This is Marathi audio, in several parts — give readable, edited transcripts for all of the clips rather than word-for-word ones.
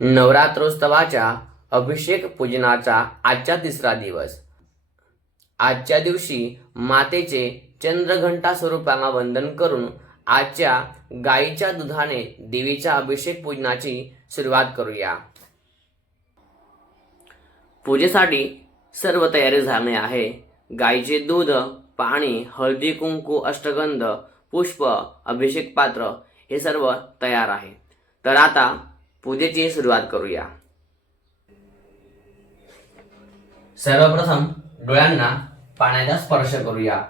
नवरात्रोत्सवाच्या अभिषेक पूजनाचा आजचा तिसरा दिवस। आजच्या दिवशी मातेचे चंद्रघंटा स्वरूपाला वंदन करून आजच्या गाईच्या दुधाने देवीच्या अभिषेक पूजनाची सुरुवात करूया। पूजेसाठी सर्व तयारी झाली आहे। गाईचे दूध, पाणी, हळदी, कुंकू, अष्टगंध, पुष्प, अभिषेक पात्र हे सर्व तयार आहे। तर आता पूजेची सुरुवात करूया। सर्वप्रथम डोळ्यांना पाण्याचा स्पर्श करूया।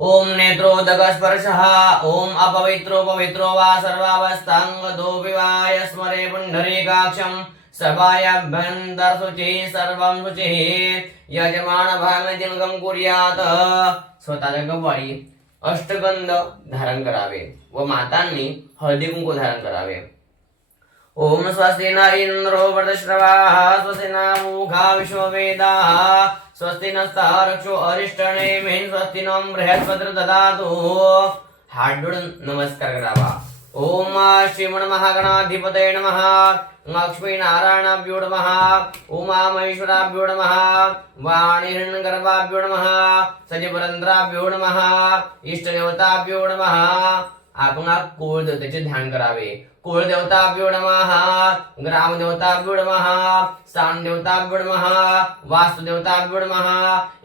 ओम नेत्रोदक स्पर्शः। ओम अपवित्रो पवित्रो वा सर्वावस्थांगतो विवाय स्मरे पुंडरीकाक्षं सर्वाभ्यंतर शुचि सर्वं शुचिः। यजमान भागम कुर्यात। स्वतःच्या कपाळी अष्टगंध धारण करावे व मातांनी हळदी कुंकू धारण करावे। ओम स्वस्ति न इंद्रो वृद्धश्रवाः स्वस्ति न मूषा विश्ववेदाः स्वस्ति नस्तारक्षो अरिष्टनेमिः स्वस्ति नो बृहस्पतिर्दधातु ददातु। हात जोडून नमस्कार करावा। ओम श्रीमन महागणाधिपतये नमः। लक्ष्मी नारायणाभ्यो नमः। उमा महेश्वराभ्यो नमः। वाणी हिरण्यगर्भाभ्यो नमः। सजीवरंध्राभ्यो नमः। इष्टदेवताभ्यो नमः। आपण कुळदेवतेचे ध्यान करावे। कुलदेवताभ्यो नमः। ग्रामदेवताभ्यो नमः। स्थानदेवताभ्यो नमः। वास्तुदेवताभ्यो नमः।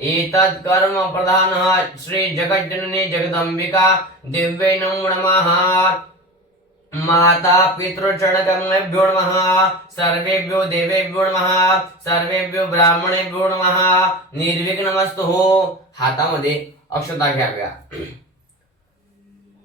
एतत् कर्म प्रधानः श्री जगज्जननी जगदंबिका दिव्यै नमो नमः। माता पितृचरणकमलेभ्यो नमः। सर्वेभ्यो देवेभ्यो नमः। सर्वेभ्यो ब्राह्मणेभ्यो नमः। निर्विघ्नमस्तु। हातामध्ये अक्षता घ्याव्या।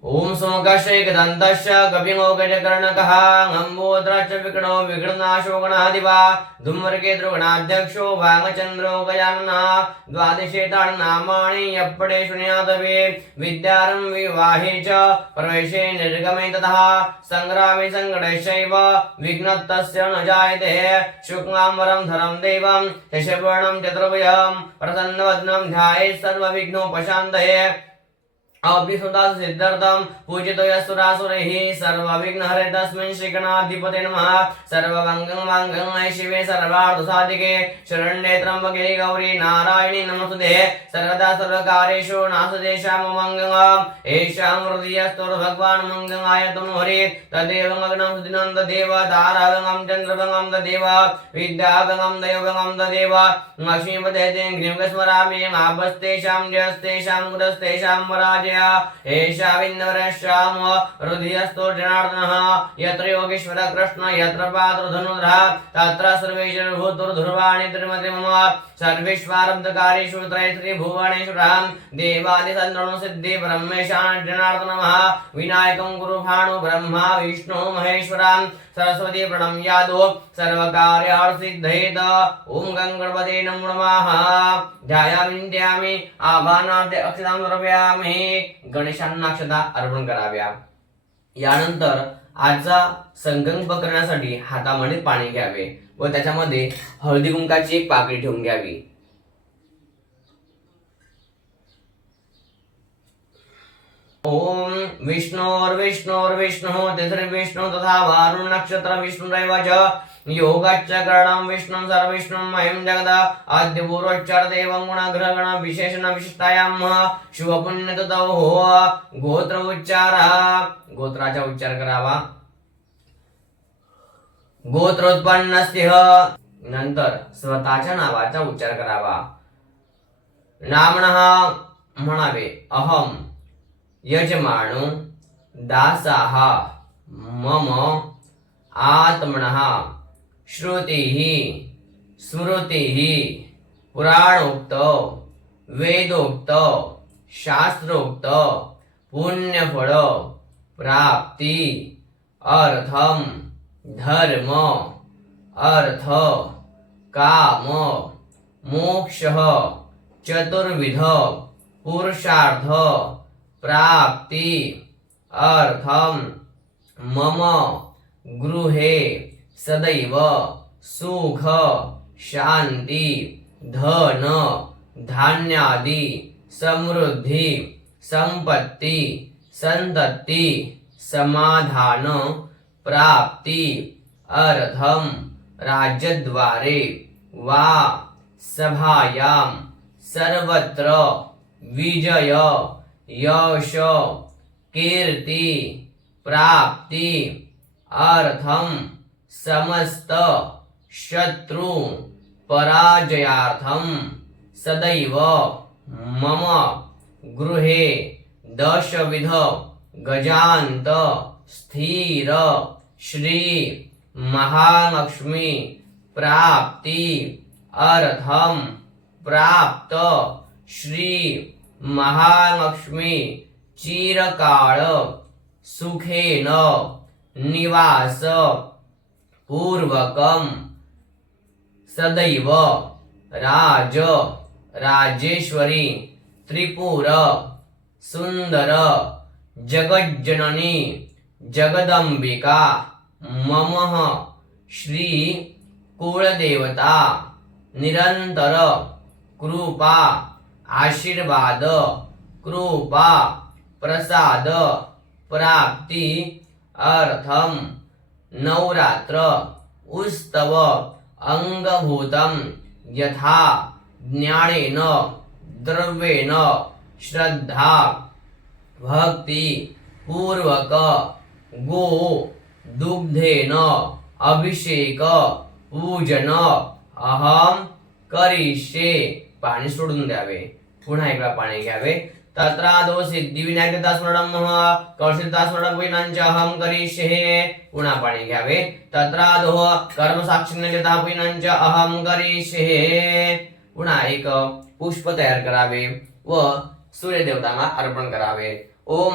ओम सोमकाशैकदन्तश्च कपिमोगजकर्णकः लम्बोदरश्च विघ्नो विघ्ननाशो गणाधिपा धूम्रकेतु गणाध्यक्षो वामचन्द्रो गजाननः। द्वादशे नामानि यप्पडे शृणुयातवे विद्यारम्भे विवाहे च प्रवेशे निर्गमे ततः संग्रामे सङ्कटैश्चैव विघ्नस्तस्य न जायते। शुक्लाम्बरं धरं देवं शशिवर्णं चतुर्भुजं प्रसन्नवदनं ध्यायेत् सर्वविघ्नोपशान्तये। अभिसुदास सिद्धार्थम पूजितो यस्तुरासुरैः सर्वविघ्नहरे तस्मै श्रीगणाधिपते नमः। सर्वमङ्गलं माङ्गल्ये शिवे सर्वार्थसाधिके शरण्ये त्र्यम्बके गौरी नारायणी नमोस्तुते। सर्वदा सर्वकार्येषु नास्तेषां मङ्गलम्। एषां हृदयस्थो भगवान् मङ्गलाय तमोहरि तदेव मग्नं सुदिनं तदेव ताराभङ्गं चन्द्रभङ्गं तदेव विद्याभङ्गं दैवभङ्गं तदेव लक्ष्मीपते ग्रीं स्मरामि आपस्तेषां जयस्तेषां कुतस्तेषां पराजय। एषा विन्दवरश्याम हृदयस्थो जनार्दनः। यत्र योगेश्वर कृष्ण यत्र पात्रधनुर्धरः तत्र सर्वेश्वरभूतुर्धुर्वाणि त्रिमति मम। सर्वेष्वारब्धकार्येषु त्रयत्रिभुवनेश्वरः देवादिसन्दनो सिद्धि ब्रह्मेशान जनार्दनः। विनायकं गुरु भानु ब्रह्मा विष्णु महेश्वरं सरस्वती प्रणम्यादो सर्वकार्यार्थसिद्धयेत। ओम गणपते नमो नमः। ध्यायामि आभानार्थे अक्षतां द्रव्यामि। गणेशांना अक्षता अर्पण कराव्या। यानंतर आजचा संकल्प करण्यासाठी हातामध्ये पाणी घ्यावे व त्याच्यामध्ये हळदी कुंकाची एक पाकळी ठेवून घ्यावी। ओम विष्णोर्विष्णोर्विष्णुः तिसृविष्णु तथा वारुण नक्षत्र विष्णुरेव च योगच्च करणं विष्णुं सर्वविष्णुं मह्यं जगद आद्यपूर्वोच्चार देवं गुणग्रहगण विशेषण विशिष्टायां शुभपुण्यततौ। गोत्र उच्चार। गोत्राचा उच्चार करावा। गोत्रोत्पन्नस्य। नंतर स्वतःच्या नावाचा उच्चार करावा। नामनः म्हणावे अहम यजमानो दासाः मम आत्मनः श्रुतिः स्मृतिः पुराणोक्त वेदोक्त शास्त्रोक्त पुण्यफल प्राप्ति अर्थम धर्म अर्थ काम मोक्षः चतुर्विध पुरुषार्थ प्राप्ति अर्थम मम गृहे सदैव सुख शांति धन धान्यादि समृद्धि संपत्ति संतति समाधान प्राप्ति अर्थम राज्यद्वारे वा सभायां सर्वत्र विजय यश कीर्ति प्राप्ति अर्थम समस्त शत्रु पराजयार्थम सदैव मम गृहे दशविध गजांत स्थिर श्री महालक्ष्मी प्राप्ति अर्थम प्राप्त श्री महालक्ष्मी चिरकाळ सुखेन निवास पूर्वकम सदैव राज राजेश्वरी त्रिपुर सुंदर जगज्जननी जगदंबिका मम श्री कुलदेवता निरंतर कृपा आशीर्वाद कृपा प्रसाद प्राप्ति अर्थम नवरात्र उत्सव अंगभूतम यथा ज्ञानेन द्रव्येण श्रद्धा भक्ति पूर्वक गो दुग्धेन अभिषेक पूजन अहम करिष्ये. पाणी सोडून द्यावे. पुन्हा एकदा पाणी घ्यावे. तत्रादो सिद्धिविनायकता स्मरणम कौशलता स्मरणम पुण्याच अहम करिष्ये. पुन्हा पाणी घ्यावे. तत्रादो कर्म साक्षिण्यता पुण्याच अहम करिष्ये. पुन्हा एक पुष्प तयार करावे व सूर्यदेवतांना अर्पण करावे. ओम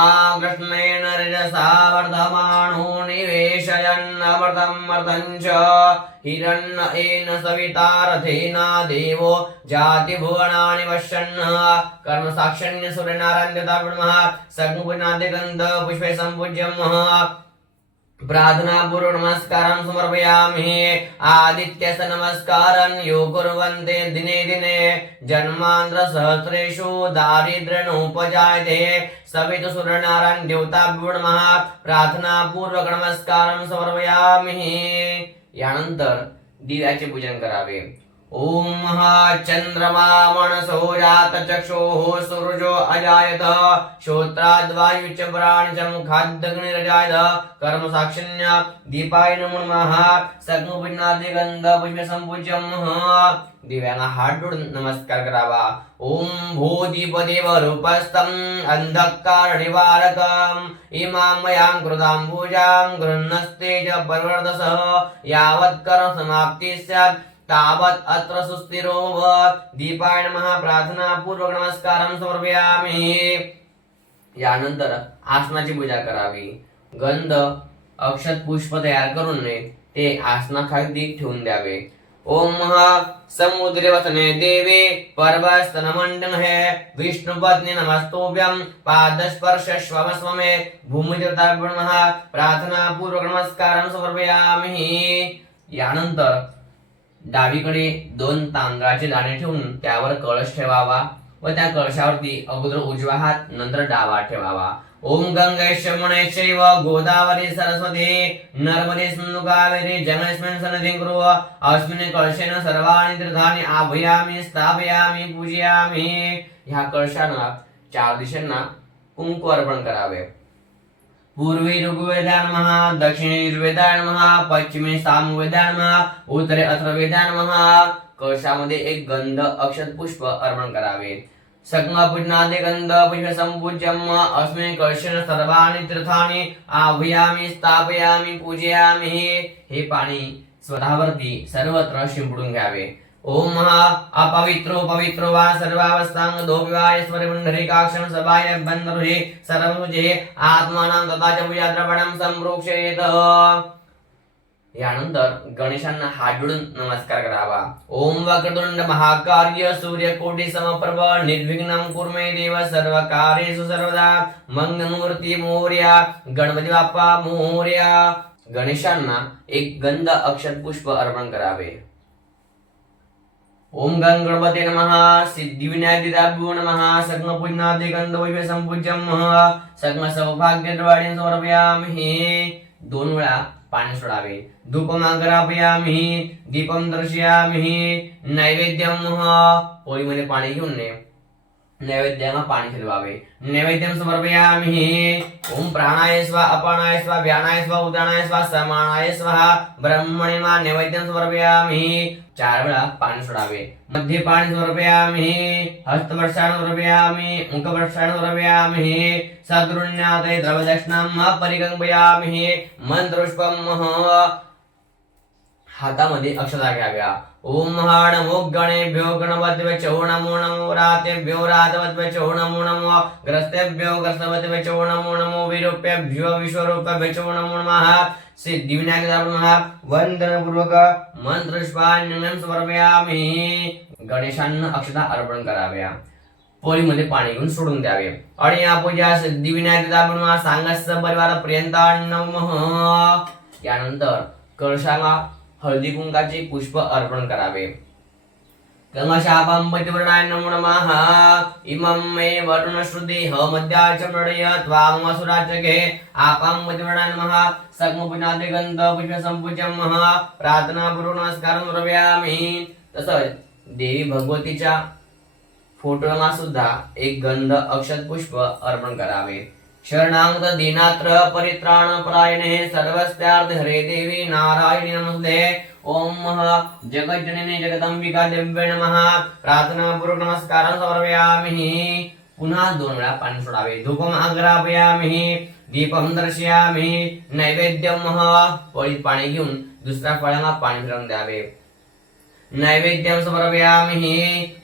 आकृष्णेन रजसा वर्धमानो निवेशयन् अमृतम् अमृतञ्च हिरण्येन सविता रथेना देवो जाति भुवनानि पश्यन् कर्म साक्षण्य सूर्यनारायणता ब्रह्म सग्मुपनादिगन्ध पुष्पे सम्पूज्यम् प्रार्थना पूर्व नमस्कारं समर्पयामि. आदित्यस नमस्कारं यो कुर्वन्ते दिने दिने जन्मांतर सहस्रेषु दारिद्र्यनुपजायते सवितु सूर्यनारायण देवताभ्यो नमः. प्रार्थना पूर्वक नमस्कारं समर्पयामि. यानंतर दिव्याचे पूजन करावे. ओम चंद्रमा मनसो जात चक्षुः सूर्यो अजायत श्रोत्राद्वायुश्च प्राणिच मुखादग्निरजायत कर्म साक्षिण्य दीपाय नमो नमः. सग्मुपिन्नादिगंध पुष्पे सम्पूज्यम्. दिव्यांना हात जोडून नमस्कार करावा. ओम भूदीपदेव रूपस्थम् अंधकार निवारकम् इमां मयां कृतां पूजां गृह्णस्तेज परवर्तसः यावत् कर्म समाप्ति स्यात् तावत् अत्र सुस्थिरो भव. दीपाय नमः. प्रार्थना पूर्वक नमस्कारं समर्पयामि. यानंतर आसनाची पूजा करावी. गंध अक्षत पुष्प तयार करून ते आसनाखाली ठेवून द्यावे. ओम समुद्रे वसने देवे पर्वस्तन मंडन है विष्णुपत्नी नमस्तोभ्यं पादस्पर्श स्वमस्ममे भूमिदेवता नमः. प्रार्थना पूर्वक नमस्कारं समर्पयामि. यानंतर डावीकडे 2 तांदळाचे दाणे ठेवून त्यावर कळश ठेवावा व त्या कळशावरती अगोदर उजवा हात नंतर डावा ठेवावा. ओम गंगे यमुनेचैव गोदावरी सरस्वती नर्मदे सिंधु कावेरी जलेस्मिन् सन्निधिं कुरु. अस्मिन् कलशेन सर्वाणि तीर्थानि आह्वयामि स्थापयामि पूजयामि. ह्या कळशाला 4 दिशांना कुंकू अर्पण करावे. पूर्वे ऋग्वेदाय नमः दक्षिणे यजुर्वेदाय नमः पश्चिमे सामवेदाय नमः उत्तरे अथर्ववेदाय नमः. कळशामध्ये एक गंध अक्षत पुष्प अर्पण करावे. सग्मपुण्णादि गंध पुष्प सम्पूज्यम्. अस्मिन् कलशेन सर्वाणि तीर्थानि आह्वयामि स्थापयामि पूजयामि. हे पाणी स्वतःवरती सर्वत्र शिंपडून घ्यावे. ओम अपवित्रो पवित्रो वा सर्वावस्थांग दोविवाय स्वरपुंडरीकाक्षं सभाय बंधरुहे सर्वमुजे आत्मानं तथा च पूजाद्रवणं संप्रोक्षेत. यानंतर गणेशांना हात जोडून नमस्कार करावा. ओम वक्रतुंड महाकाय सूर्यकोटि समप्रभ निर्विघ्नं कुरु मे देव सर्वकार्येषु सर्वदा मंगलमूर्ती मोरया. गणपती बाप्पा मोरया. गणेशांना एक गंध अक्षत पुष्प अर्पण करावे. ओम गं गणपते नमः सिद्धिविनायकदाभ्यो नमः सग्न पुण्यादि गंध वैभव संपूज्यम्. सग्न सौभाग्य द्रवाणीं समर्पयामि. 2 वेळा पाणी सोडावे. धूपम अग्रापयामि दीपम दर्शयामि नैवेद्यम पोळीमध्ये पाणी घेऊन नैवेद्याला पाणी फिरवावे. नैवेद्यम समर्पयामि. ओम प्राणाय स्वाहा अपानाय स्वाहा व्यानाय स्वाहा उदानाय स्वाहा समानाय स्वाहा ब्रह्मणे मा नैवेद्यम समर्पयामि. 4 वेळा पाणी सोडावे. मध्ये पाणी समर्पयामि. हस्तवर्षाण समर्पयामि. मुखवर्षाण समर्पयामि. सद्रुण्याते द्रवदक्षिणाम परिगंपयामि. मंत्रपुष्पम हातामध्ये अक्षता घ्याव्या. ओम नमो गणेभ्यो गणपतिभ्यो नमो नमो रातेभ्यो रातवद्भ्यो नमो नमो ग्रस्तेभ्यो ग्रस्तवद्भ्यो नमो नमो विरूपेभ्यो विश्वरूपेभ्यो नमो नमः. सिद्धिविनायकाय वंदनपूर्वक मंत्रपुष्पाण्यं समर्पयामि. गणेशांना अक्षता अर्पण कराव्या. पोळीमध्ये पाणी घेऊन सोडून द्यावे. आणि या पूजा सिद्धिविनायकाय सांगस परिवार पर्यंत नमः. यानंतर कळशाला हळदी कुंकाचे पुष्प अर्पण करावे. कलशापं पतिवर्णाय नमो नमः. इमं मे वरुणश्रुति मध्याच मृडयत् वामसुराचके आपं पतिवर्णाय नमः. सक्मपुनाते गंध पुष्प संपूज्यं प्रार्थनापूर्वक नमस्कार समर्पयामि. तसंच देवी भगवतीच्या फोटोला सुद्धा एक गंध अक्षत पुष्प अर्पण करावे. शरणागत दीनात्र परित्राण परायणे सर्वस्यार्थ हरे देवी नारायणी नमस्ते. ओम जगज्जननी जगदंबिका देव्ये नमः. प्रार्थनापूर्वक नमस्कार समर्पयामि. पुन्हा 2 वेळा पाणी सोडावे. धूपम अग्रापयामि दीपम दर्शयामि नैवेद्यम पोळीत पाणी घेऊन दुसऱ्या फळाला पाणी फिरवून द्यावे. नैवेद्यम समर्पयामि.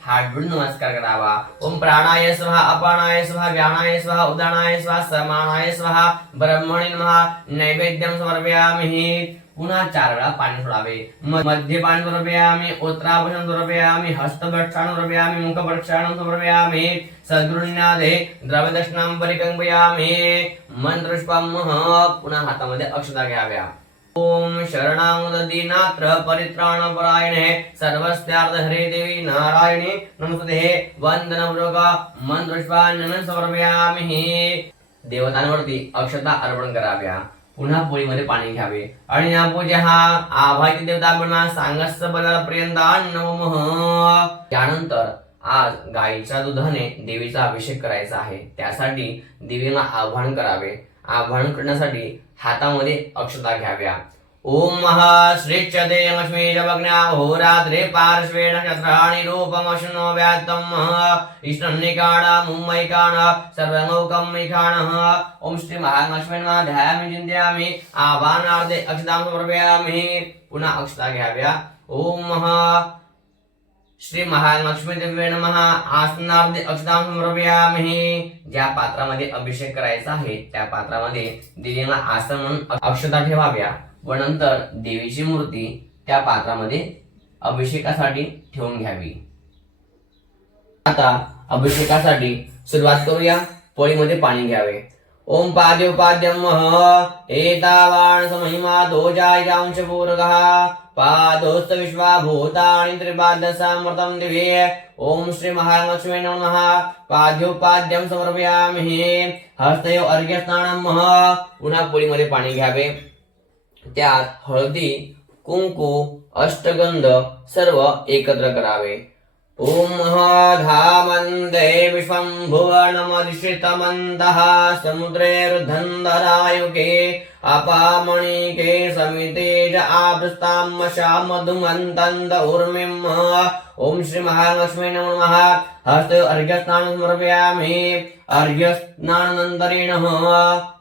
हात जोडून नमस्कार करावा. ओम प्राणाय स्वाहा अपानाय स्वाहा व्यानाय स्वाहा उदानाय स्वाहा समानाय स्वाहा ब्रह्मणे नमः. नैवेद्यम समर्पयामि. पुन्हा 4 वेळा पाणी सोडावे. मध्ये पाणी समर्पयामि. उत्तराभूषण समर्पयामि. हस्तभक्षाण समर्पयामि. मुखभक्षाण समर्पयामि. सद्गुण्यादे द्रवदक्षिणां परिकंपयामि. मंत्रपुष्पम पुन्हा हातामध्ये अक्षता घ्याव्या. ओम शरणागत दीनात्र परित्राण परायणे सर्वस्यार्थ हरे देवी नारायणी नमस्ते. वंदनपूर्वक मंत्रपुष्पाण्यं समर्पयामि. देवतांवरती अक्षता अर्पण कराव्या. पुन्हा पोळीमध्ये पाणी घ्यावे. आणि या पूजा आभाची देवता ब्रह्मा सांगस पर्यंत नमः. त्यानंतर आज गाईच्या दुधाने देवीचा अभिषेक करायचा आहे. त्यासाठी देवीला आवाहन करावे. आवाहन करण्यासाठी हातामध्ये अक्षता घ्याव्या. ओम श्रीच्यते लक्ष्मी जग्न्या होरात्रे पार्श्वे नक्षत्राणि रूपमश्नो व्यात्तम इष्टनिकाण मुम्मैकाण सर्वलोकं मैकाणः. ओम श्री महालक्ष्मी नमः. ध्यायामि चिन्तयामि. आवाहनार्थे अक्षतां समर्पयामि. पुन्हा अक्षता घ्याव्या. ओम श्री महालक्ष्मी देव्ये नमः. आसनार्थे अक्षतां समर्पयामि. ज्या पात्रामध्ये अभिषेक करायचा आहे त्या पात्रामध्ये देवीला आसन म्हणून अक्षता ठेवाव्या व नंतर देवीची मूर्ती त्या पात्रामध्ये अभिषेकासाठी ठेवून घ्यावी. आता अभिषेकासाठी सुरुवात करूया. पोळीमध्ये पाणी घ्यावे. ओम पाद्योपाद्यम एतावान समहिमा दोजायांश पूरगः पादोस्त विश्वाभूतानि त्रिपादसामृतं दिवे. ओम श्री महालक्ष्मी नमः. पाद्योपाद्यम समर्पयामि. हस्तयो अर्घ्यस्नानम. पुन्हा पोळीमध्ये पाणी घ्यावे. त्यात हळदी कुंकू अष्टगंध सर्व एकत्र करावे. ओम धामन्दे विश्वं भुवनमधिष्ठितमन्तः समुद्रैर्धन्धरायुके अपामणिके समितेज आवृस्तां मधुमन्तन्द ऊर्मिम्. ओम श्री महालक्ष्मी नमः. हस्त अर्घ्यस्नानं समर्पयामि. अर्घ्यस्नानानंतरेण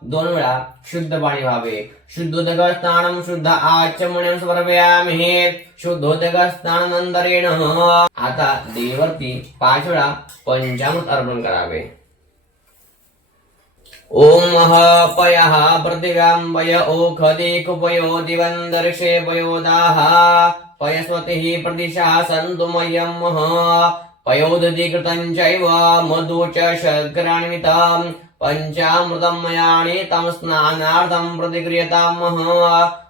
2 वेळा शुद्ध पाणी व्हावे. शुद्धोदक स्नानं शुद्ध आचमनं समर्पयामि. शुद्धोदक स्नानानंतरेण आता देवीवरती 5 वेळा पंचामृत अर्पण करावे. ओम पयः पृथिव्यां पय ओखदि कुपयो दिवन्दर्शे पयोदाः पयस्वतिः प्रतिशा सन्तु मह्यं पयोदधि कृतं चैव मधु च शर्करान्वितं पंचामृतं मयानि तं स्नानार्थं प्रतिक्रियतामः.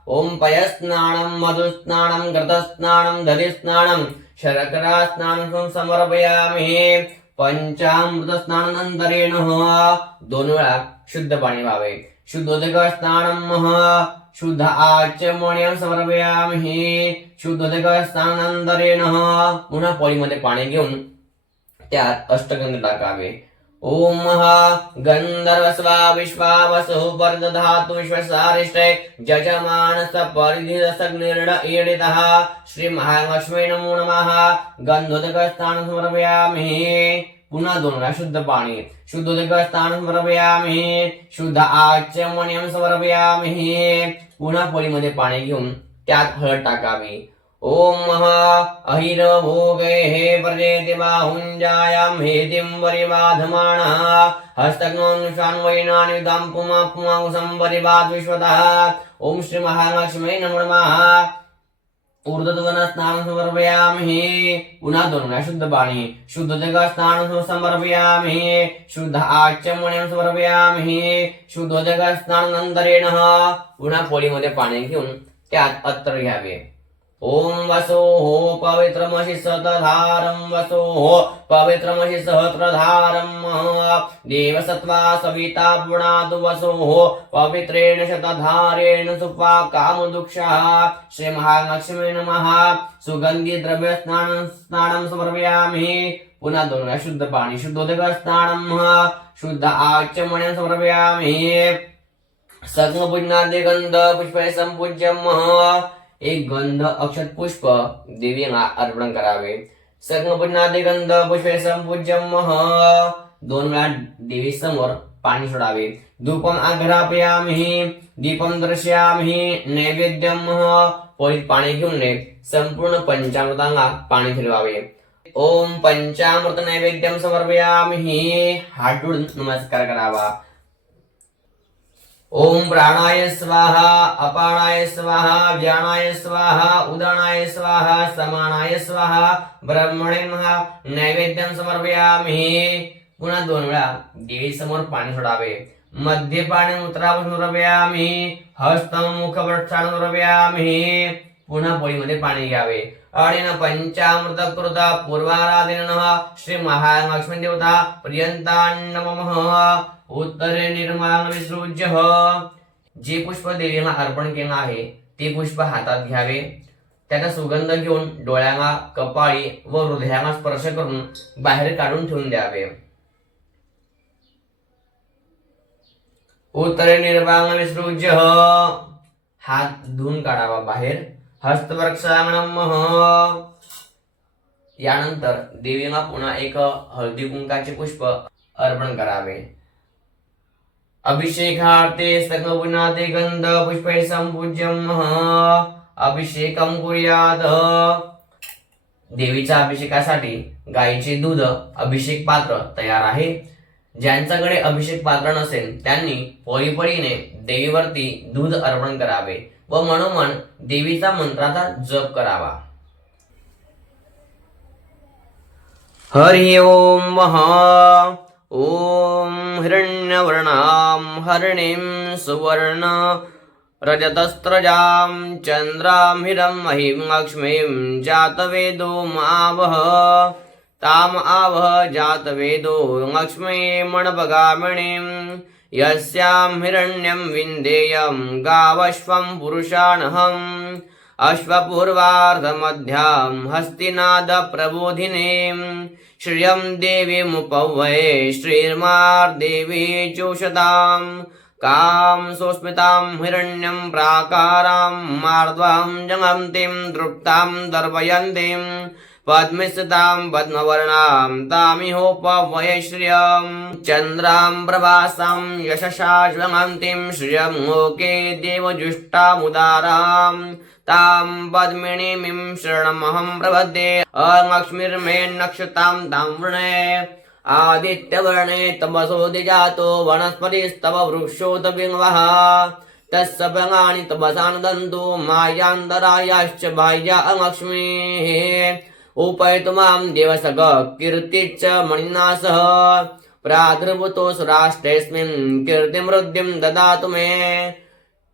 ओम पयस्नानं मधुस्नानं घृतस्नानं दधिस्नानं शर्करास्नानं समर्पयामि. पंचामृत स्नानानंतरेण 2 वेळा शुद्ध पाणी व्हावे. शुद्धोदक स्नानं शुद्ध आचमनीयं समर्पयामि शुद्धोदकस्नानानंतरेण पुन्हा पोळीमध्ये पाणी घेऊन त्यात अष्टगंध टाकावे. ओम गंधर्वस्वा विश्वावसु परदधातु विश्वसारिष्टे जजमानस परिधिरसग्निर्ड ईडितः श्री महालक्ष्मी नमो नमः. गंधोदकस्नानं समर्पयामि पुन्हा 2 वेळा शुद्ध पाणी. शुद्धोदकस्नानं समर्पयामि शुद्ध आचमनीयं समर्पयामि पुन्हा पोळीमध्ये पाणी घेऊन त्यात हळद टाकावी. ओम अहिरभोगे प्रजेति बाहुंजायां हेतिं परिबाधमानः हस्तग्नोन्शान्वयनानिदां पुमा पुमांसं परिबाध विश्वतः. ओम श्री महालक्ष्मी नमो नमः. ऊर्ध्वस्नानं समर्पयामि पुन्हा 2 वेळा शुद्ध पाणी. शुद्धोदकस्नानं समर्पयामि शुद्ध आचमनीयं समर्पयामि शुद्धोदकस्नानानंतरेण पुन्हा पोळीमध्ये पाणी घेऊन त्यात अत्तर घ्यावे. ओम वसोः पवित्रमसि सतधारं वसोः पवित्रमसि सहस्रधारं देवसत्त्वा सविता पुणातु वसोः पवित्रेण शतधारेण सुपाकामदुक्षः. श्री महालक्ष्मी नमः. सुगंधी द्रव्य स्नानं समर्पयामि पुन्हा 2 वेळा शुद्ध पाणी. शुद्धोदकस्नानं शुद्ध आचमनीयं समर्पयामि सग्नपूजनादि गंध पुष्पै संपूज्यम्. एक गंध अक्षत पुष्प देवीला अर्पण करावे. सग्नपूजनादि गंध पुष्पै संपूज्यम्. 2 वेळा देवी समोर पाणी सोडावे. धूपम आघ्रापयामि दीपम दर्शयामि नैवेद्यम. पोळीत पाणी घेऊन संपूर्ण पंचामृतांना पाणी फिरवावे. ओम पंचामृत नैवेद्यम समर्पयामि हात जोडून नमस्कार करावा. ओम प्राणाय स्वाहा अपानाय स्वाहा व्यानाय स्वाहा उदानाय स्वाहा समानाय स्वाहा ब्रह्मणे नमः. नैवेद्यम समर्पयामि पुन्हा 2 वेळा देवी समोर पाणी सोडावे. मध्ये पाणी उत्तरापासून समर्पयामि हस्तम मुख प्रक्षालन समर्पयामि पुन्हा पोळीमध्ये पाणी घ्यावे. अनेन पंचामृत कृत पूर्वाराधनेन श्री महालक्ष्मी देवता पर्यंतान् नमः. उत्तरे निर्माण विसृज्य. जे पुष्प देवीला अर्पण केलं आहे ते पुष्प हातात घ्यावे. त्याचा सुगंध घेऊन डोळ्याला कपाळी व हृदयाला स्पर्श करून बाहेर काढून ठेवून द्यावे. उत्तरे निर्माण विसृज्य. हात धुवून काढावा बाहेर. हस्तवृक्षांगणम्. यानंतर देवीला पुन्हा एक हळदी कुंकाचे पुष्प अर्पण करावे. अभिषेकार्थे सग्नपूजनादि गंध पुष्पै संपूज्यम्. अभिषेकम कुर्यात्. देवीच्या अभिषेकासाठी गायीचे दूध अभिषेक पात्र तयार आहे. ज्यांच्याकडे अभिषेक पात्र नसेल त्यांनी पोळीने देवीवरती दूध अर्पण करावे व मनोमन देवीचा मंत्राचा जप करावा. हरि ओम महा. ओम हिरण्यवर्णां हरिणीं सुवर्ण रजतस्त्रजां चंद्रां हिरं महिं लक्ष्मीं जातवेदो मावह. ताम आवह जातवेदो लक्ष्मीमणपगामिनीं यस्यां हिरण्यं विन्देयं गावश्वं पुरुषाणहम्. अश्वपूर्वार्धमध्यां हस्तिनादप्रबोधिनीं श्रियं देवीमुपवये श्रीर्मार्देवी चोषतां. कां सोस्मितां हिरण्यं प्राकारां मार्द्वां जगन्तीं दृप्तां दर्पयन्तीं पद्मस्थितां पद्मवर्णां तामिहोपवये श्रियं. चन्द्रां प्रभासां यशसा ज्वलन्तीं श्रियं लोके देवजुष्टामुदारां. तां पद्मिनीमिं शरणमहं प्रपद्ये. अलक्ष्मीर्मे नक्षतां तां वृणे. आदित्यवर्णे तपसोदिजातो वनस्पतिस्तव वृक्षोतबिंवः. तस्य फलानि तपसानुदन्तु मायान्तरायाश्च बाह्या अलक्ष्मीः. उपैतु मां देवसग कीर्तिश्च मणिना सह. प्रादुर्भूतोऽसुराष्ट्रेऽस्मिन् कीर्तिमृद्धिं ददातु मे.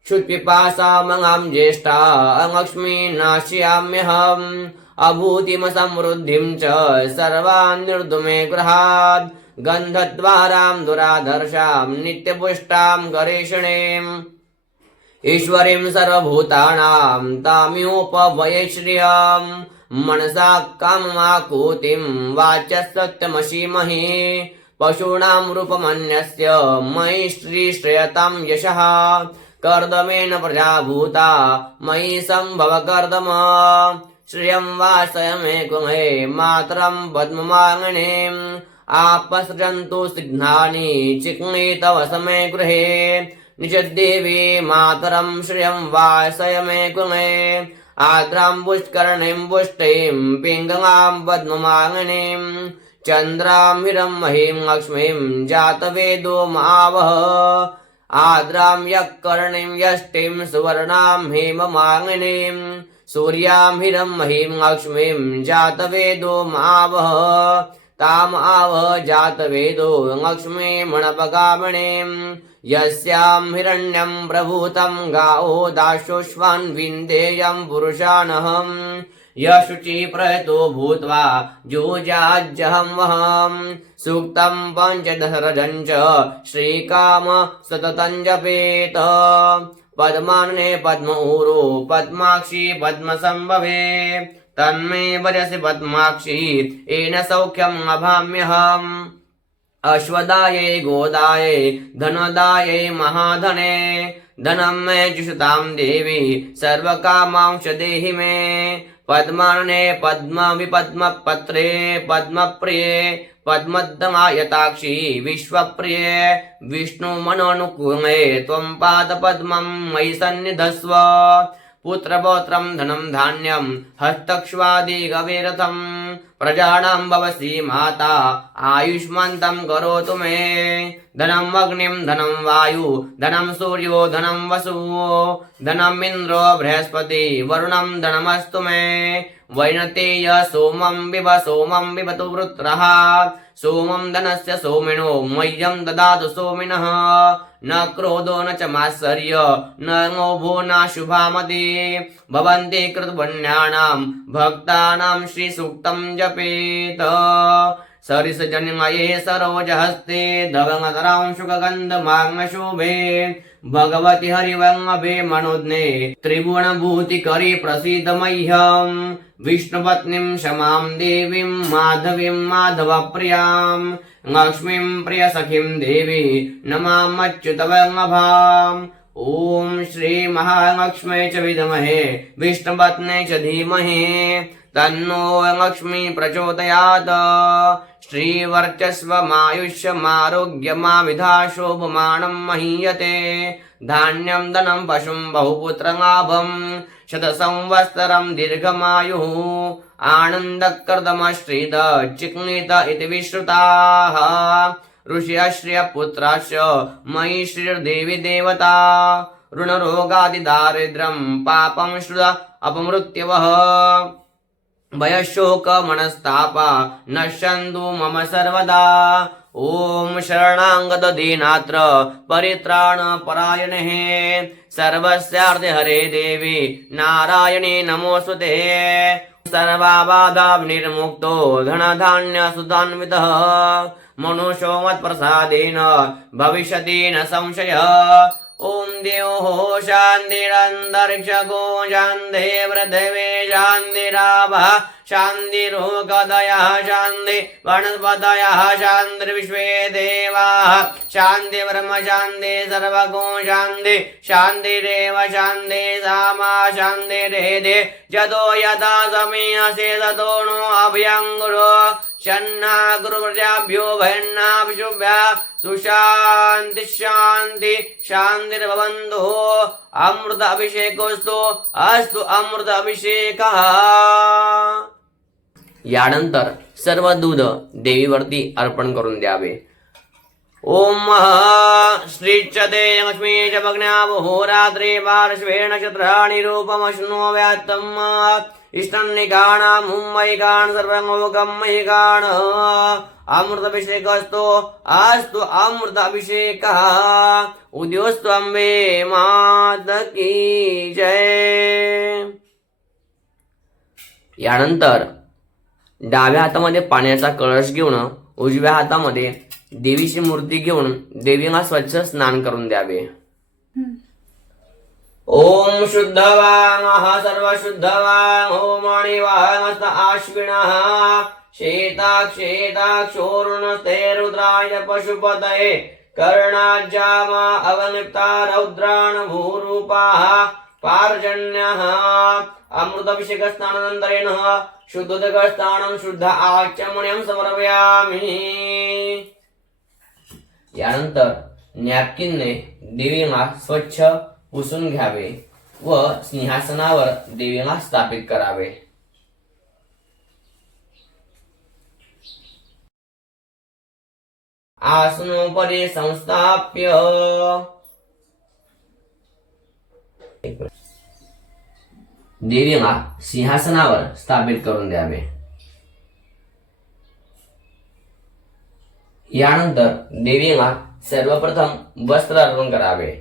क्षुत्पिपासामगां ज्येष्ठा अलक्ष्मी नाशयाम्यहम्. अभूतिमसमृद्धिं च सर्वान् निर्दु मे गृहात्. गन्धद्वारां दुराधर्षां नित्यपुष्टां गरीषणीम्. ईश्वरीं सर्वभूतानां ताम्योपवये श्रियं मनसा काममाकुतिं वाचस्तत्यमसीमहि पशूनां रूपमन्यस्य मयि श्रीश्रेयतां यशः कर्दमेन प्रजाभूता मयि सम्भव कर्दम श्रियं वासयमेकुमे मातरं पद्ममाङ्गणीम् आपसृजन्तु सिग्नानि चिक्णे तव समे गृहे निषद्देवी मातरं श्रियं वासयमेकुमे आद्रां पुष्करणीं पुष्टिं पिङ्गलां पद्ममाङ्गणीं चन्द्रां हिरं महीं लक्ष्मीं जातवेदो मावह आद्रां यक्कर्णीं यष्टिं सुवर्णां हेममाङ्गणीं सूर्यां हिरं महीं लक्ष्मीं जातवेदो मावह ताम आव जातवेदो लक्ष्मीमणपगामणीं यस्यां हिरण्यं प्रभूतं गावो दाशोष्वान् विन्देयं पुरुषानहं यशुचि प्रयतो भूत्वा जोजाज्जहं वहं सूक्तं पञ्चदशरजं च श्रीकाम सततं जपेत पद्मानने पद्म ऊरो पद्माक्षी पद्मसंभवे तन्मे वजसि पद्माक्षी येन सौख्यम् अभाम्यहम् अश्वदायै गोदायै धनदायै महाधने धनं मे जुषतां देवी सर्वकामांश देहि मे पद्मानने पद्मविपद्मपत्रे पद्मप्रिये पद्मद्दमायताक्षी विश्वप्रिये विष्णुमनोनुकुले त्वं पादपद्मं मयि सन्निधस्व पुत्रपौत्रं धनं धान्यं हस्तक्ष्वादिगविरथं प्रजानां भवसि माता आयुष्मन्तं करोतु मे धनम् अग्निं धनं वायु धनं सूर्यो धनं वसुः धनम् इन्द्रो बृहस्पति वरुणं धनमस्तु मे वैनतेय सोमं बिभतु वृत्रः सोमं धनस्य सोमिनो मह्यं ददातु सोमिनः न क्रोधो न च मात्सर्य न लोभो न शुभामति भवन्ति कृतपुण्यानां भक्तानां श्रीसूक्तं जपेत सरिसजन्मये सरोजहस्ते धवङ्गतरां शुकगन्धमाग्नशोभे भगवति हरिवङ्गभे मनोज्ञे त्रिभुवनभूतिकरी प्रसीद मह्यं विष्णुपत्नीं क्षमां देवीं माधवीं माधवप्रियां लक्ष्मीं प्रियसखीं देवी नमाम्यच्युतवङ्गभाम् ॐ श्री महालक्ष्मी च विद्महे विष्णुपत्नी च धीमहि तन्नो लक्ष्मी प्रचोदयात् श्रीवर्चस्वमायुष्यमारोग्यमाविधाशोभमानं महीयते धान्यं धनं पशुं बहुपुत्रलाभं शतसंवत्सरं दीर्घमायुः आनन्दकर्दमश्रीत चिक्नीत इति विश्रुताः ऋषिश्रियपुत्राश्च मयि श्रीर्देवी देवता ऋणरोगादिदारिद्र्यं पापं श्रुत अपमृत्यवः भयशोकमनस्तापा नश्यन्तु मम सर्वदा ॐ शरणागतदीनात्र परित्राणपरायणे सर्वस्यार्थे हरे देवी नारायणे नमोऽस्तुते सर्वाबाधा निर्मुक्तो धनधान्यसुधान्वितः मनुष्यो मत्प्रसादेन भविष्यति न संशयः ॐ देवो शान्तिरन्तरिक्षगो शान्तिः पृथिवी शान्तिरापः शान्तिरोगदयः शान्ति वनस्पतयः शान्तिर्विश्वे देवाः शान्ति ब्रह्म शान्ति सर्वगो शान्ति शान्तिरेव शान्ति सामा शान्तिरेधे जतो यथा समीयसे ततो नो अभ्यङ्कुरो शन्ना गुरुप्रजाभ्यो भयन्नाभिशुभ्या सुशान्ति शान्ति शान्तिर्भवन्तु अमृत अभिषेकोस्तु अस्तु अमृत अभिषेकः। यानंतर सर्व दूध देवीवरती अर्पण करून द्यावे। ओम श्रीचते लक्ष्मी च भग्नावहोरात्रे पार्श्वे नक्षत्राणि रूपमश्नो व्यात्तम् इष्टन्निकाणां मुम्मयिकान् सर्वलोकमयिकान् अमृताभिषेकस्तु अस्तु अमृताभिषेकः। उद्योस्तु अम्बे माता की जय। यानंतर डाव्या हातामध्ये पाण्याचा कळश घेऊन उजव्या हातामध्ये देवीची मूर्ती घेऊन देवीला स्वच्छ स्नान करून द्यावे। ओम शुद्धवांगः सर्वशुद्धवांग होमणिवांगस्त आश्विनः शेताक्षोरुणस्ते रुद्राय पशुपतये कर्णाज्जामा अवनिप्ता रौद्राण भूरूपाः पार्जन्यः अमृताभिषेकस्नानानन्तरेण शुद्धोदकस्नानं शुद्ध आचमनीयं समर्पयामि। यानंतर नॅपकिनने देवीला स्वच्छ पुसून घ्यावे व सिंहासनावर देवीला स्थापित करावे। आसनोपरि संस्थाप्य देवीला सिंहासनावर स्थापित करून द्यावे। यानंतर देवीला सर्वप्रथम वस्त्र अर्पण करावे।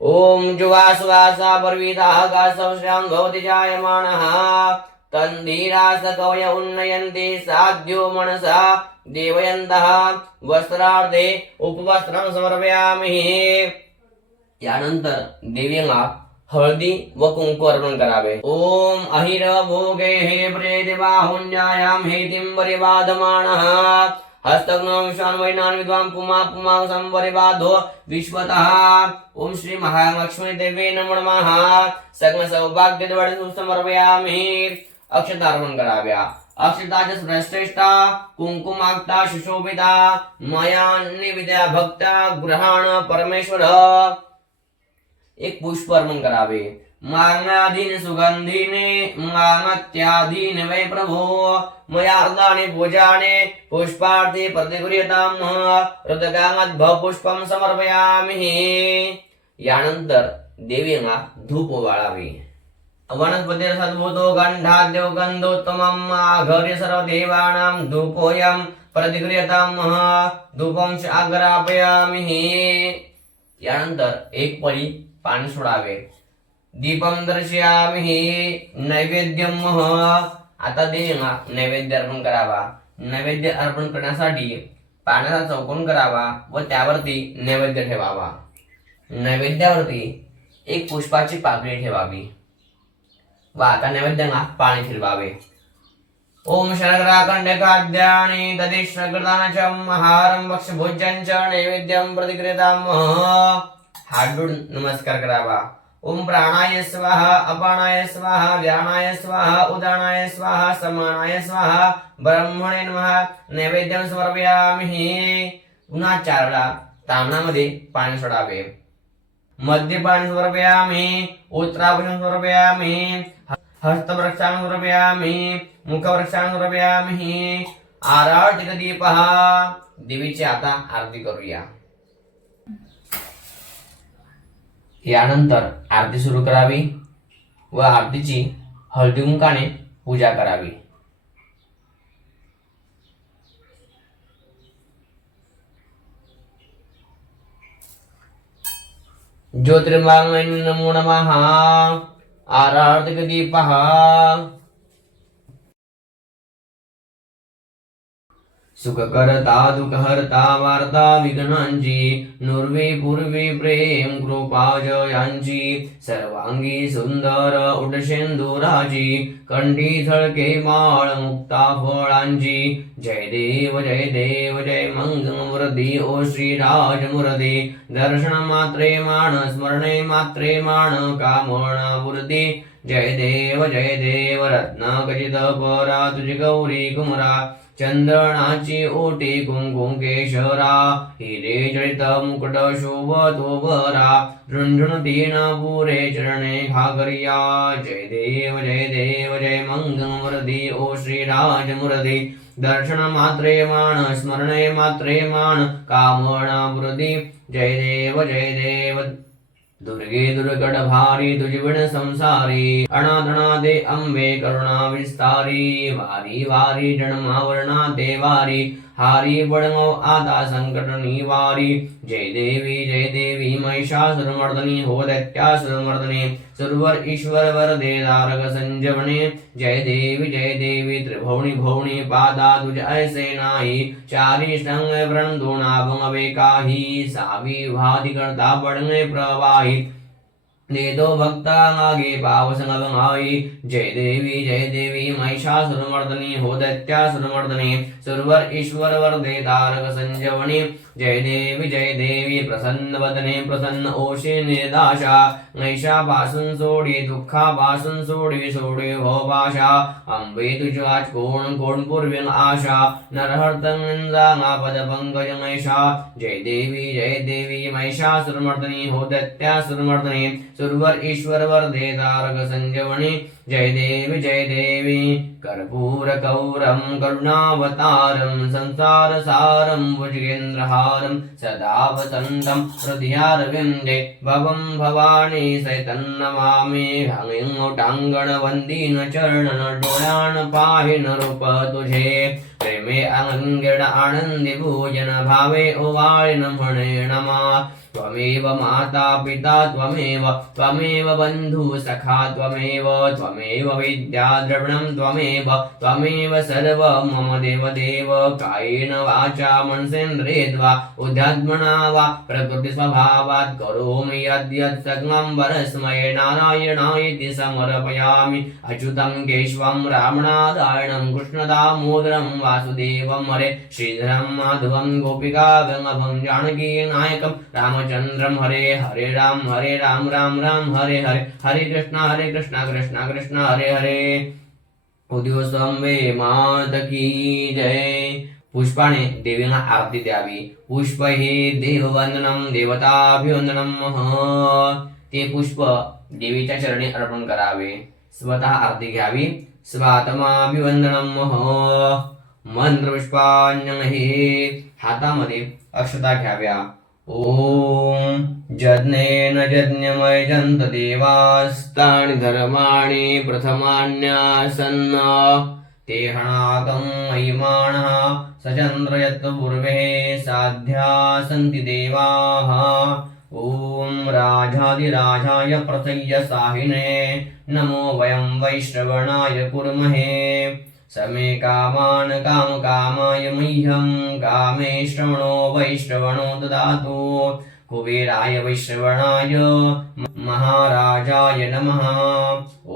ओम जुवासवासा परविदाः गासवश्रां भवति जायमानः तन्धीरास कवय उन्नयन्ति साध्यो मनसा देवयन्तः वस्त्रार्धे उपवस्त्रं समर्पयामि। यानंतर देवीला हळदी व कुंकू अर्पण करावे। ओम अहिर भोगे हे प्रेदिबाहुंजायां हेतिं परिबाधमानः हस्तग्नों शान्वैनान् विद्वां पुमा पुमा संपरिबाधो विश्वतः। ओम श्री महालक्ष्मी देवी नमो नमः। सगळ सौभाग्यद्वारे समर्पयामि। अक्षता अर्पण कराव्या। अक्षताच श्रेष्ठा कुंकुमाक्ता सुशोभिता मया निवेद्या भक्ता ग्रहण परमेश्वर। एक पुष्प अर्पण करावे। मांगाधीन सुगंधीने मांगत्याधीन वै प्रभो मयार्दाने पूजाने पुष्पार्थे प्रतिगृह्यताम् हृदयाद्भव पुष्पं समर्पयामि। यानंतर देवीला धूप ओवाळावे। वनस्पती सद्भूतो गंधाद्यो गंधोत्तमम् आघर्य सर्वदेवानां धूपोऽयं प्रतिगृह्यताम् धूपं आग्रापयामि। यानंतर एक पळी पाणी सोडावे। दीपम दर्शयामि नैवेद्यम। आता देवीला नैवेद्य अर्पण करावा। नैवेद्य अर्पण करण्यासाठी पाण्याचा चौकोन करावा व त्यावरती नैवेद्य ठेवावा। नैवेद्यावरती एक पुष्पाची पाकळी ठेवावी व आता नैवेद्याला पाणी फिरवावे। ओम शर्कराखंडकाद्यानि दधिश्रकृतानचं आहारं भक्ष्यभोज्यं च नैवेद्यं प्रतिगृह्यताम्। हात जोडून नमस्कार करावा। ओम प्राणाय स्वाहा अपानाय स्वाहा व्यानाय स्वाहा उदानाय स्वाहा समानाय स्वाहा ब्रह्मणे नमः। नैवेद्यं समर्पयामि। पुन्हा 4 वेळा तामणामध्ये पाणी सोडावे। मध्य पाणी समर्पयामि। उत्तराभूषण समर्पयामि। हस्तवृक्षां समर्पयामि। मुखवृक्षां समर्पयामि। आरार्तिक दीपः। देवीची आता आरती करूया। यानंतर आरती सुरू करावी व आरतीची हळदी कुंकाने पूजा करावी। ज्योतिर्लिंगाय नमो नमः। आरार्तिक दीपः। सुखकर्ता दुःखहर्ता वार्ता विघ्नांची नुर्वी पूर्वी प्रेम कृपा जयांची सर्वांगी सुंदर उडशेंदुराची कंठी झळके माळ मुक्ता फळांची। जय देव जय मंगलमूर्ती ओ श्रीराज मूर्ती दर्शन मात्रे मान स्मरणे मात्रे मान कामना मूर्ती। जय देव रत्न खचित परा तुझी गौरी कुमरा चंदनाची ओटी कुंकुम केशरा हिरे जडित मुकुट शोभतो बरा झुंझुणती न पुरे चरणे घागरिया। जय देव जय मंगलमूर्ती ओ श्रीराज मूर्ती दर्शन मात्रे मान स्मरणे मात्रे मान कामना मूर्ती। जय देव दुर्गे दुर्गड भारी तुझिविण संसारी अनादना दे अंबे करुणा विस्तारी वारी वारी जन्मावरणा देवारी हारी बळंगो आता संकट निवारी। जय देवी महिषासुरमर्दनी हो दैत्यासुरमर्दनी सुरवर ईश्वर वरदे दारक संजीवने। जय देवी त्रिभुवनी भुवनी पादा तुझ ऐसे नाही चारी संग व्रणदो नाभंग काही सावी भादी करता बळंगे प्रवाहित देतो भक्ता मागे पाव संगमाई जय देवी महिषासुरमर्दनी हो दैत्यासुरमर्दनी सुरवर ईश्वर वरदे तारक संजीवनी जय देवी प्रसन्न वदने प्रसन्न ओशे निर्दाशा नैषा पासून सोडी दुःखा पासून सोडी हो पाशा अंबे तुझ्याच कोण पूर्वीन आशा नरहर्तंगा पद पंकज नैषा जय देवी महिषासुरमर्दनी हो दैत्यासुरमर्दनी सुरवर ईश्वर वरदे तारक संजीवनी जय देवी कर्पूर गौरम करुणावतारम संसार सारम भुजगेन्द्रहारम सदा वसंतम हृदयारविंदे भवं भवानी सैतं नमामि टांगण वंदीन चरणन डोळ्यान पाहिन रूप तुझे प्रेमे अंगण आनंदी भोजन भावे ओवाळीन म्हणे नमा त्वमेव माता पिता त्वमेव बंधु सखा त्वमेव विद्या द्रविणं त्वमेव सर्व मम देव कायेन वाचा मनसेन्द्रियेद्वा उद्यात्मना वा प्रकृति स्वभावात् करोमि यद्यत् सकलं परस्मै नारायणायेति समर्पयामि अच्युतं केशवं रामनारायणं कृष्णदामोदरं वासुदेवं हरे श्रीधरं माधवं गोपिकागणभं जानकी नायकं रामचंद्रम हरे राम राम हरे हरे कृष्ण कृष्ण हरे उद्योस्तंभे मात की जय. पुष्पाने देवीला आरती द्यावी. पुष्प हे देववंदनम देवताभिवंदनम. ते पुष्प देवीच्या चरणी अर्पण करावे. स्वतः आरती घ्यावी. स्वात्माभिवंदनम. मंत्र पुष्पांजली. हातामध्ये अक्षता घ्याव्या. ओम यज्ञेन यज्ञमय जंत देवास्तानि धर्माणि प्रथमान्यासन्न तेहणाकं महिमानः सचन्द्रयत् पूर्वे साध्या सन्ति देवाः. ओम राजाधिराजाय प्रथय्य साहिने नमो वयं वैश्रवणाय कुर्महे. समे कामान कामकामाय मह्यं कामे वैश्रवणो ददातु. कुबेराय वैश्रवणाय महाराजाय नमः.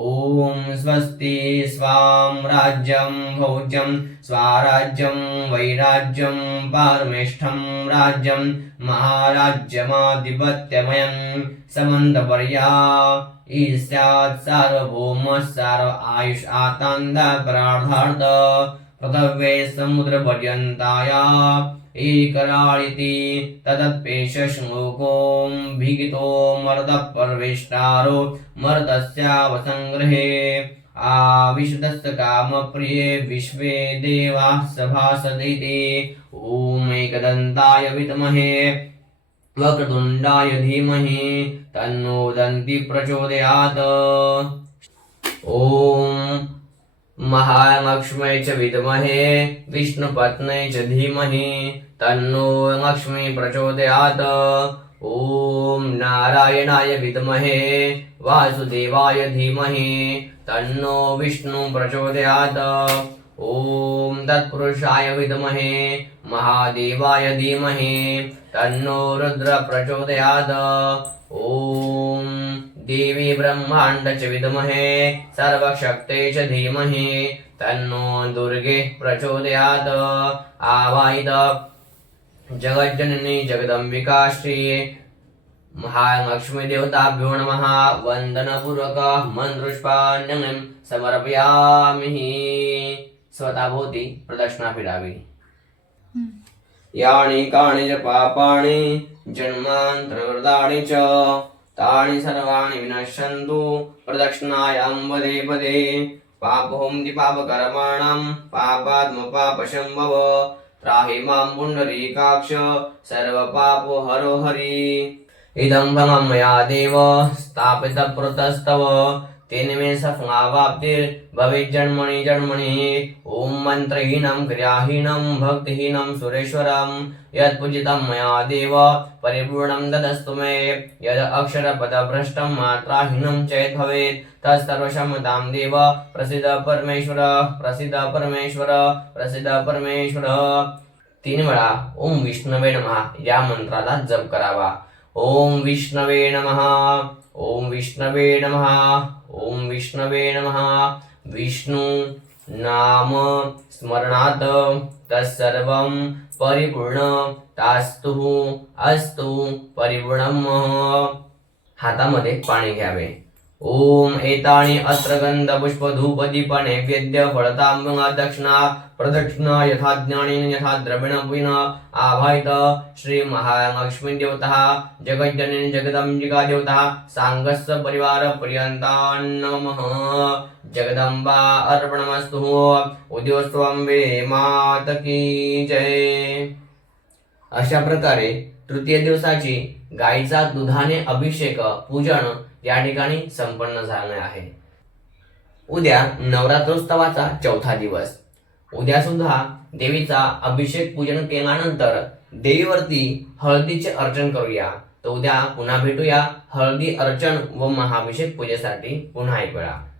ओम स्वस्ति स्वां राज्यं भोज्यं स्वाराज्यं वैराज्यं पारमेष्ठं राज्यं महाराज्यमाधिपत्यमयं समन्तपर्या ईस्यात् सार्वभौम सर्व आयुष आतान्द प्रार्थार्थ पृथ्वे समुद्र पर्यन्ताया एकराळिति तदत्पेश श्लोकों भिगितो मर्दः परवेष्टारो मर्दस्यावसंग्रहे आविशदस्त कामप्रिये विश्वे देवाः सभासदिति. ॐ एकदन्ताय विद्महे वक्रतुण्डाय धीमहि तन्नो दन्ति प्रचोदयात्. ॐ महालक्ष्म्यै च विद्महे विष्णुपत्न्यै च धीमहि तन्नो लक्ष्मी प्रचोदयात्. ॐ नारायणाय विद्महे वासुदेवाय धीमहि तन्नो विष्णु प्रचोदयात्. ॐ तत्पुरुषाय विद्महे महादेवाय धीमहि तन्नो रुद्र प्रचोदयात्. ॐ देवी ब्रह्मांड च विद्महे सर्वशक्त्यै च धीमहि तन्नो दुर्गे प्रचोदयात्. आवाहित जगज्जननी जगदंबिका श्री महालक्ष्मी देवताभ्यो नमः. वंदनपूर्वक मंत्रपुष्पांजलिं समर्पयामि. स्वतःभोवती प्रदक्षिणा फिरावी. यानि कानि च पापानि जन्मान्तरकृतानि च तानि सर्वाणि विनश्यन्तु प्रदक्षिणायां पदे पदे. पापहोन्ति पापकर्माणां पापात्मपापशम्भव. त्राहि मां पुण्डरीकाक्ष सर्वपापो हरो हरि. इदं फलं मया देव स्थापितपुरतस्तव तेन मे सफलावाप्तिर्भवेज्जन्मनि जन्मनि. ॐ मन्त्रहीनं क्रियाहीनं भक्तिहीनं सुरेश्वरं यत्पूजितं मया देव परिपूर्णं ददस्तु मे. यद् अक्षरपदभ्रष्टं मात्राहीनं चेत् भवेत् तत्सर्वक्षमतां देव प्रसीद परमेश्वर प्रसीद परमेश्वर प्रसीद परमेश्वर. 3 वेळा ओम विष्णवे नमः या मंत्राला जप करावा. ओम विष्णवे नमः ओम विष्णवे नमः ओम विष्णवे नमः। विष्णु नाम स्मरणात तत्सर्वं परिपूर्णतास्तु अस्तु परिपूर्णम्। हातामध्ये पाणी घ्यावे। ओम एतानि अस्त्रगंध पुष्प धूप दीप नैवेद्य फलतांबूल दक्षिणा प्रदक्षिणा यथा ज्ञानेन यथा द्रव्येण पुन आभायत श्री महालक्ष्मी देवता जगज्जननी जगदम्बिका देवता सांगस्य परिवार पर्यंतान् नमः। जगदंबा अर्पणमस्तु। उद्योत्सवंबे मात की जय। अशा प्रकारे तृतीय दिवसाची गायीचा दुधाने अभिषेक पूजन या ठिकाणी संपन्न झाले आहे। उद्या नवरात्रोत्सवाचा चौथा दिवस। उद्या सुद्धा देवीचा अभिषेक पूजन केल्यानंतर देवीवरती हळदीचे अर्चन करूया। तर उद्या पुन्हा भेटूया हळदी अर्चन व महाभिषेक पूजेसाठी पुन्हा एक वेळा।